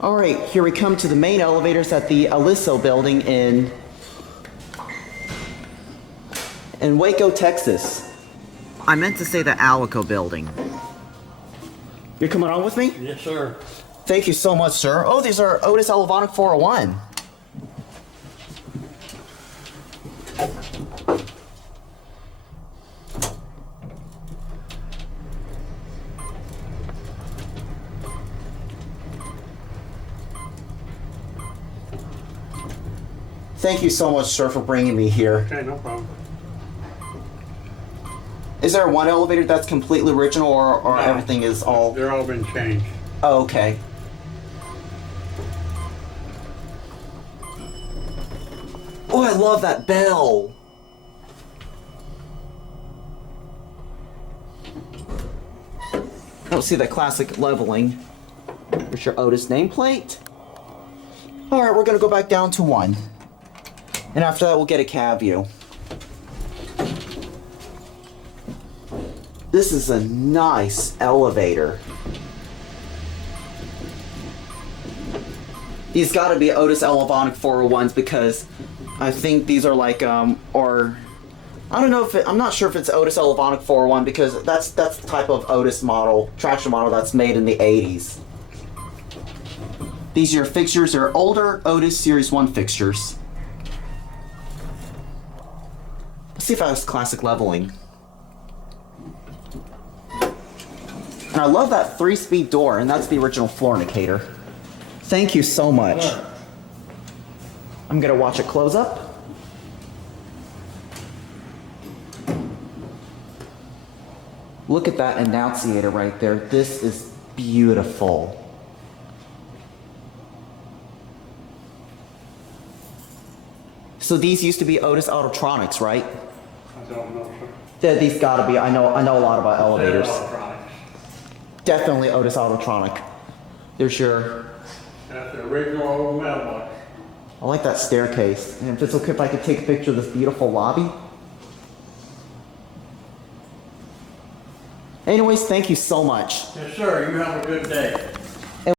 All right, here we come to the main elevators at the Alico building in Waco, Texas. I meant to say the Alico building. You're coming on with me? Yes, sir. Thank you so much, sir. Oh, these are Otis Autotronic 401. Thank you so much, sir, for bringing me here. Okay, no problem. Is there one elevator that's completely original, or No, everything is all... They're all been changed. Oh, okay. Oh, I love that bell. I don't see that classic leveling. There's your Otis nameplate. All right, we're gonna go back down to 1. And after that, we'll get a cab view. This is a nice elevator. These gotta be Otis Autotronic 401s because I think these are like, or I don't know if I'm not sure if it's Otis Autotronic 401 because that's the type of Otis model, traction model that's made in the 80s. These are your fixtures, are older Otis Series 1 fixtures. Let's see if I have classic leveling. And I love that 3-speed door, and that's the original floor indicator. Thank you so much. I'm gonna watch it close up. Look at that annunciator right there. This is beautiful. So these used to be Otis Autotronics, right? I don't know, sir. These gotta be. I know a lot about elevators. Electronics. Definitely Otis Autotronic. There's your... That's the original old mailbox. I like that staircase. And if it's okay if I could take a picture of this beautiful lobby. Anyways, thank you so much. Yes, sir. You have a good day.